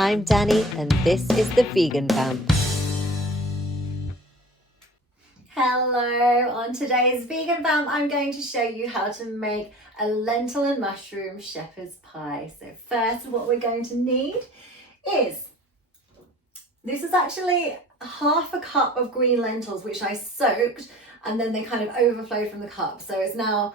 I'm Danny and this is the Vegan Vamp. Hello, on today's Vegan Vamp I'm going to show you how to make a lentil and mushroom shepherd's pie. So first what we're going to need is, this is actually half a cup of green lentils which I soaked and then they kind of overflowed from the cup. So it's now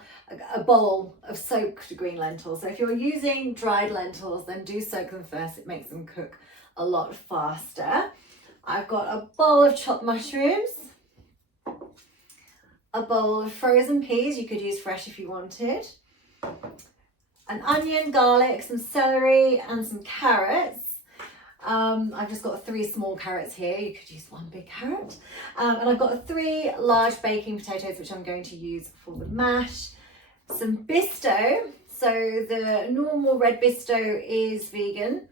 a bowl of soaked green lentils. So if you're using dried lentils, then do soak them first. It makes them cook a lot faster. I've got a bowl of chopped mushrooms, a bowl of frozen peas, you could use fresh if you wanted, an onion, garlic, some celery and some carrots. I've just got 3 small carrots here, you could use 1 big carrot. And I've got 3 large baking potatoes which I'm going to use for the mash. Some bisto, so the normal red bisto is vegan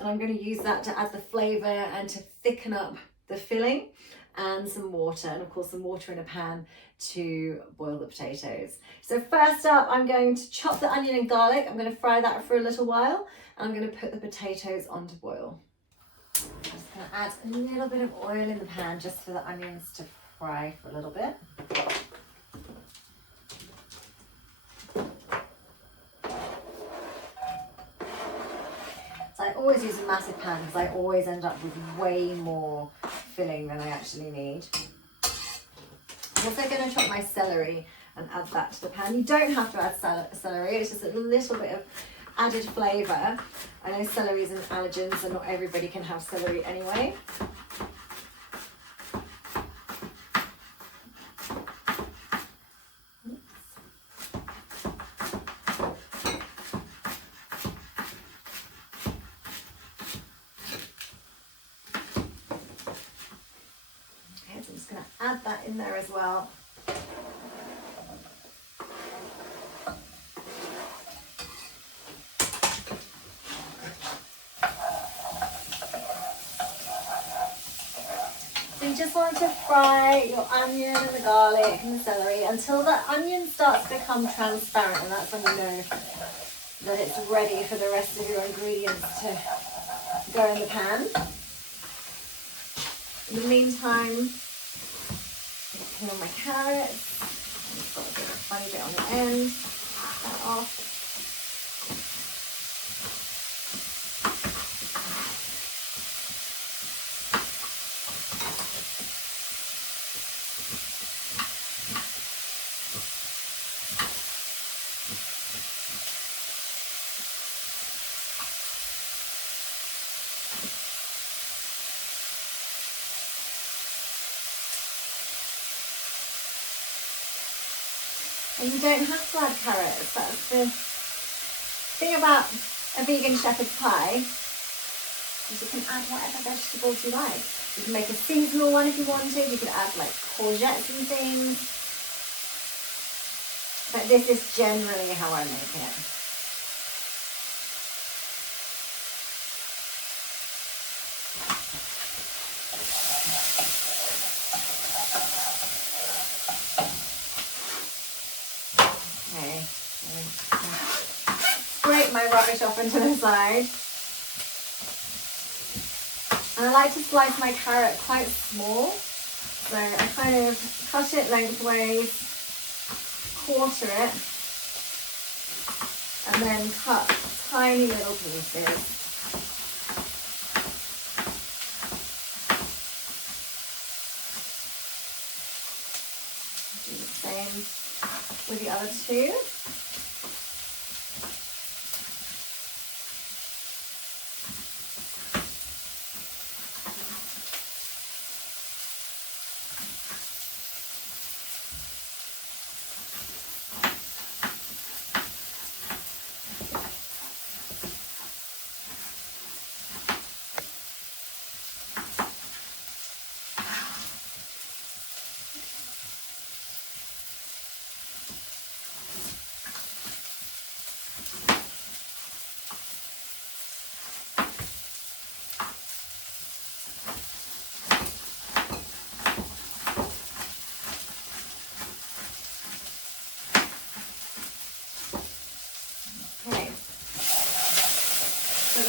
and I'm going to use that to add the flavour and to thicken up the filling, and some water, and of course some water in a pan to boil the potatoes. So first up I'm going to chop the onion and garlic. I'm going to fry that for a little while and I'm going to put the potatoes on to boil. I'm just going to add a little bit of oil in the pan just for the onions to fry for a little bit. So I always use a massive pan because I always end up with way more filling than I actually need. I'm also going to chop my celery and add that to the pan. You don't have to add celery, it's just a little bit of added flavour. I know celery is an allergen, so not everybody can have celery anyway. Okay, so I'm just going to add that in there as well. So you just want to fry your onion and the garlic and the celery until the onion starts to become transparent, and that's when you know that it's ready for the rest of your ingredients to go in the pan. In the meantime, I'm peel my carrots. I've got a bit of funny bit on the end. Take that off. And you don't have to add carrots. That's the thing about a vegan shepherd's pie, is you can add whatever vegetables you like. You can make a seasonal one if you wanted. You could add like courgettes and things. But this is generally how I make it. Okay, scrape my rubbish off into the side. And I like to slice my carrot quite small. So I kind of cut it lengthways, quarter it, and then cut tiny little pieces. Do the same with the other 2.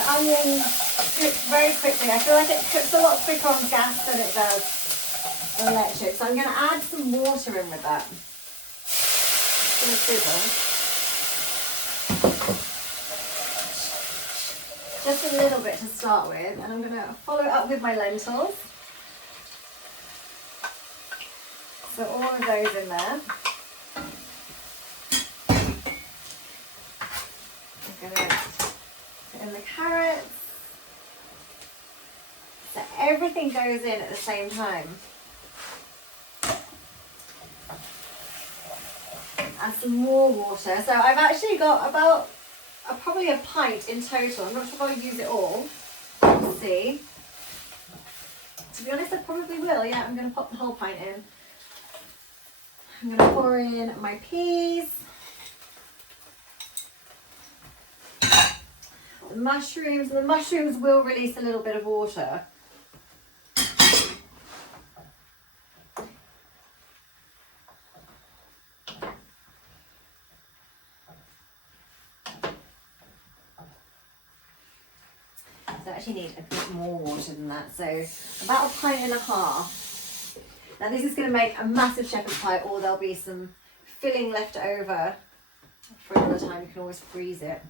onion cooked very quickly. I feel like it cooks a lot quicker on gas than it does on electric. So I'm going to add some water in with that. It's going to sizzle. Just a little bit to start with, and I'm going to follow it up with my lentils. So all of those in there. I'm going to put in the carrots. So everything goes in at the same time. Add some more water. So I've actually got about probably a pint in total. I'm not sure if I'll use it all. We'll see. To be honest, I probably will. Yeah, I'm going to pop the whole pint in. I'm going to pour in my peas. The mushrooms. The mushrooms will release a little bit of water. I actually need a bit more water than that, so about a pint and a half. Now this is going to make a massive shepherd's pie, or there'll be some filling left over for another time. You can always freeze it.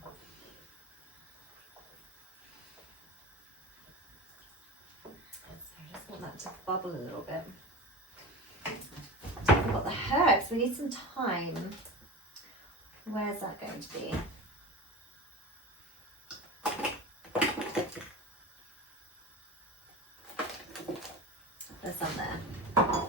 So I just want that to bubble a little bit. We've got the herbs, we need some thyme. Where's that going to be? There's some there. I'm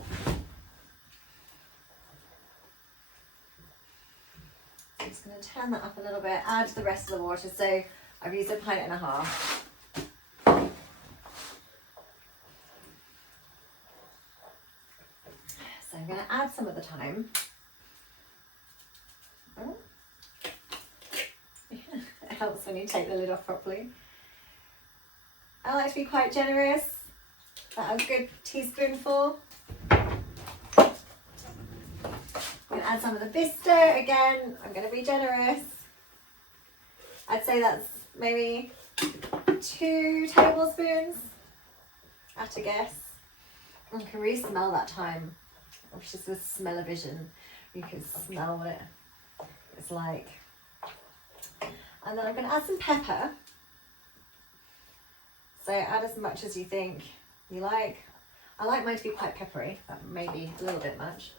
just going to turn that up a little bit, add the rest of the water. So I've used a pint and a half. So I'm going to add some of the thyme. Oh. It helps when you take the lid off properly. I like to be quite generous. About a good teaspoonful. I'm going to add some of the bisto. Again, I'm going to be generous. I'd say that's maybe 2 tablespoons at a guess. You can really smell that thyme. It's just with smell-o-vision. You can smell what it's like. And then I'm going to add some pepper. So add as much as you think you like. I like mine to be quite peppery. That may be a little bit much.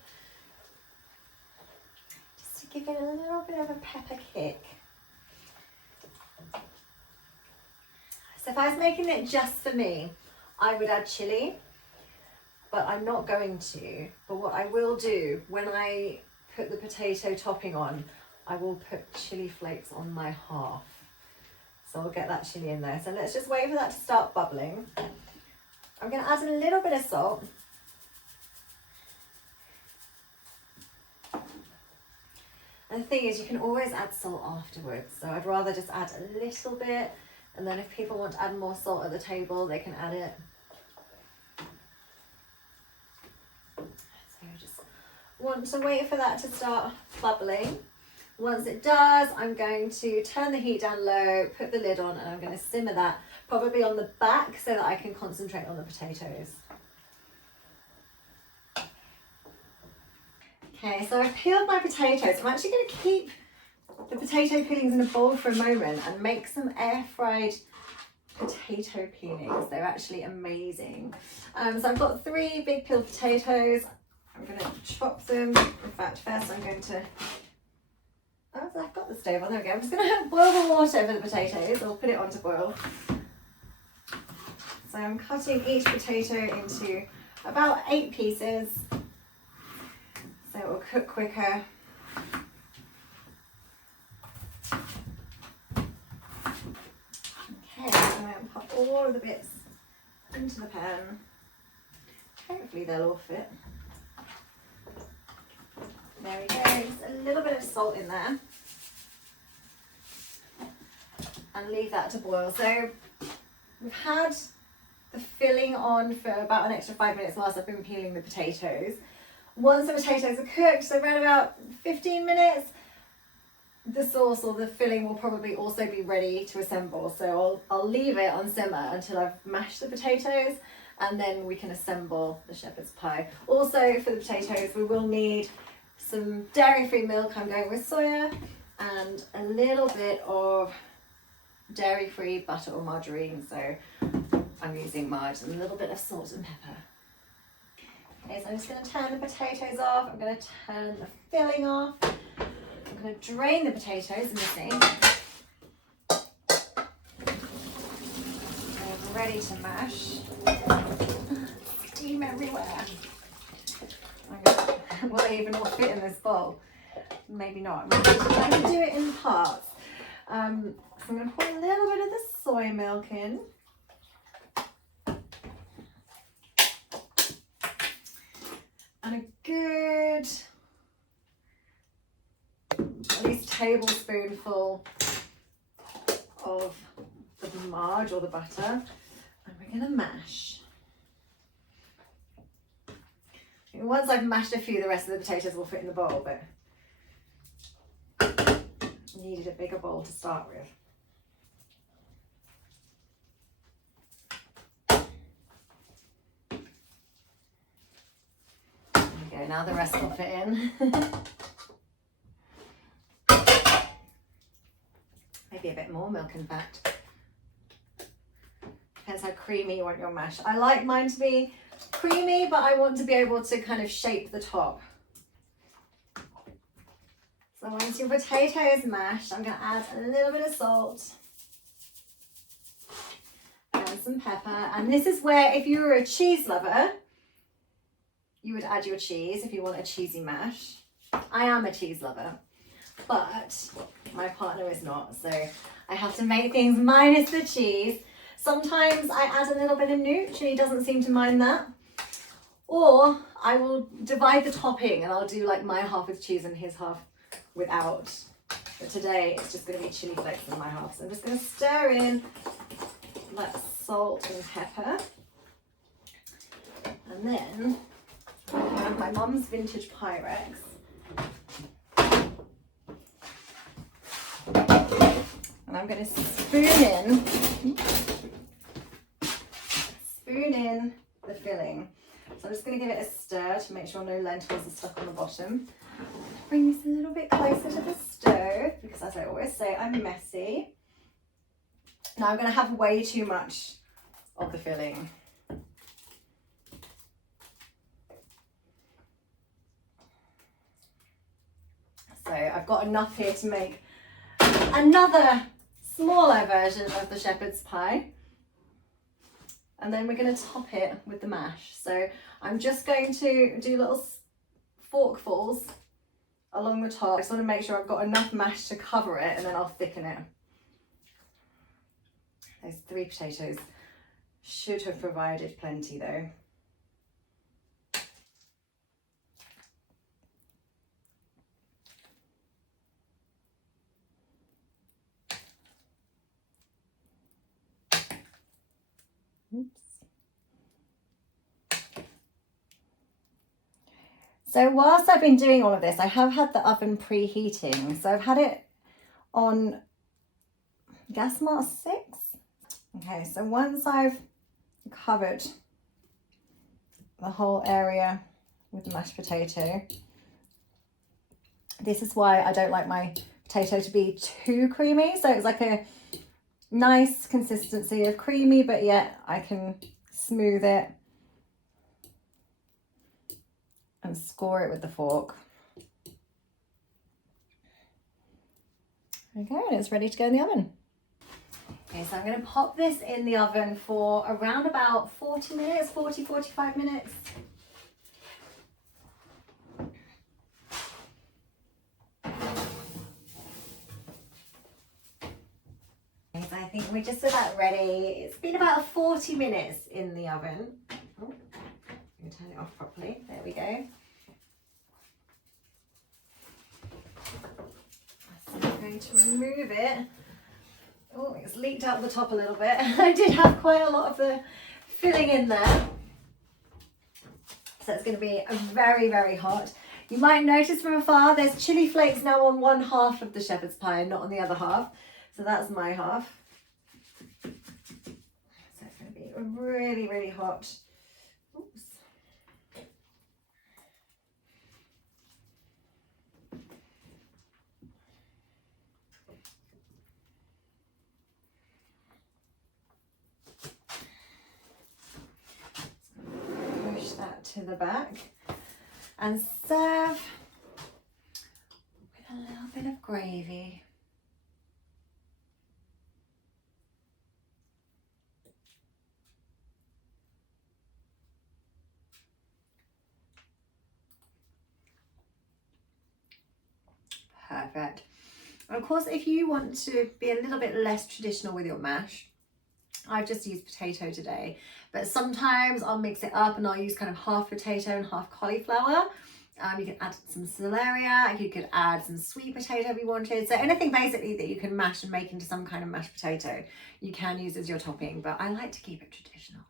Just to give it a little bit of a pepper kick. So if I was making it just for me, I would add chili, but I'm not going to. But what I will do, when I put the potato topping on, I will put chili flakes on my half. So I'll get that chili in there. So let's just wait for that to start bubbling. I'm going to add a little bit of salt. And the thing is, you can always add salt afterwards. So I'd rather just add a little bit. And then if people want to add more salt at the table, they can add it. So I just want to wait for that to start bubbling. Once it does, I'm going to turn the heat down low, put the lid on, and I'm going to simmer that probably on the back so that I can concentrate on the potatoes. Okay, so I've peeled my potatoes. I'm actually going to keep the potato peelings in a bowl for a moment and make some air fried potato peelings. They're actually amazing. So I've got 3 big peeled potatoes. I'm going to chop them. In fact, first I'm going to... Oh, I've got the stove on, there we go. I'm just going to boil the water over the potatoes. I'll put it on to boil. So I'm cutting each potato into about 8 pieces. So it will cook quicker. Okay, so I'm going to pop all of the bits into the pan. Hopefully they'll all fit. There we go, just a little bit of salt in there. And leave that to boil. So we've had the filling on for about an extra 5 minutes whilst I've been peeling the potatoes. Once the potatoes are cooked, so around about 15 minutes, the sauce or the filling will probably also be ready to assemble. So I'll leave it on simmer until I've mashed the potatoes, and then we can assemble the shepherd's pie. Also for the potatoes, we will need some dairy-free milk. I'm going with soya, and a little bit of dairy-free butter or margarine. So I'm using margarine, and a little bit of salt and pepper. Okay, so I'm just going to turn the potatoes off. I'm going to turn the filling off. I'm going to drain the potatoes in the sink. I'm ready to mash. Steam everywhere. Will they even all fit in this bowl? Maybe not. I'm going to do it in parts. So I'm going to put a little bit of the soy milk in. And a good, at least tablespoonful of the margarine or the butter. And we're going to mash. And once I've mashed a few, the rest of the potatoes will fit in the bowl, but I needed a bigger bowl to start with. There we go, now the rest will fit in. Maybe a bit more milk, in fact. Depends how creamy you want your mash. I like mine to be creamy, but I want to be able to kind of shape the top. So once your potato is mashed, I'm going to add a little bit of salt and some pepper. And this is where, if you were a cheese lover, you would add your cheese if you want a cheesy mash. I am a cheese lover, but my partner is not. So I have to make things minus the cheese. Sometimes I add a little bit of nooch and he doesn't seem to mind that. Or I will divide the topping and I'll do like my half with cheese and his half without. But today it's just going to be chili flakes in my half. So I'm just going to stir in that salt and pepper. And then I have my mum's vintage Pyrex. And I'm going to spoon in the filling. So I'm just going to give it a stir to make sure no lentils are stuck on the bottom. Bring this a little bit closer to the stove because, as I always say, I'm messy. Now I'm going to have way too much of the filling. So I've got enough here to make another smaller version of the shepherd's pie. And then we're going to top it with the mash. So I'm just going to do little forkfuls along the top. I just want to make sure I've got enough mash to cover it, and then I'll thicken it. Those 3 potatoes should have provided plenty though. Oops. So whilst I've been doing all of this, I have had the oven preheating. So I've had it on gas mark 6. Okay, so once I've covered the whole area with the mashed potato, this is why I don't like my potato to be too creamy. So it's like a nice consistency of creamy, but yet I can smooth it and score it with the fork. Okay, and it's ready to go in the oven. Okay, so I'm going to pop this in the oven for around about 40 minutes, 45 minutes. Okay, so I think we're just about ready. It's been about 40 minutes in the oven. Oh, I'm going to turn it off properly. There we go. So I'm going to remove it. Oh, it's leaked out the top a little bit. I did have quite a lot of the filling in there. So it's going to be very, very hot. You might notice from afar, there's chili flakes now on one half of the shepherd's pie and not on the other half. So that's my half. So it's going to be really, really hot. Oops. Push that to the back and serve with a little bit of gravy. Perfect. And of course, if you want to be a little bit less traditional with your mash, I've just used potato today, but sometimes I'll mix it up and I'll use kind of half potato and half cauliflower. You can add some celeriac, you could add some sweet potato if you wanted. So anything basically that you can mash and make into some kind of mashed potato, you can use as your topping, but I like to keep it traditional.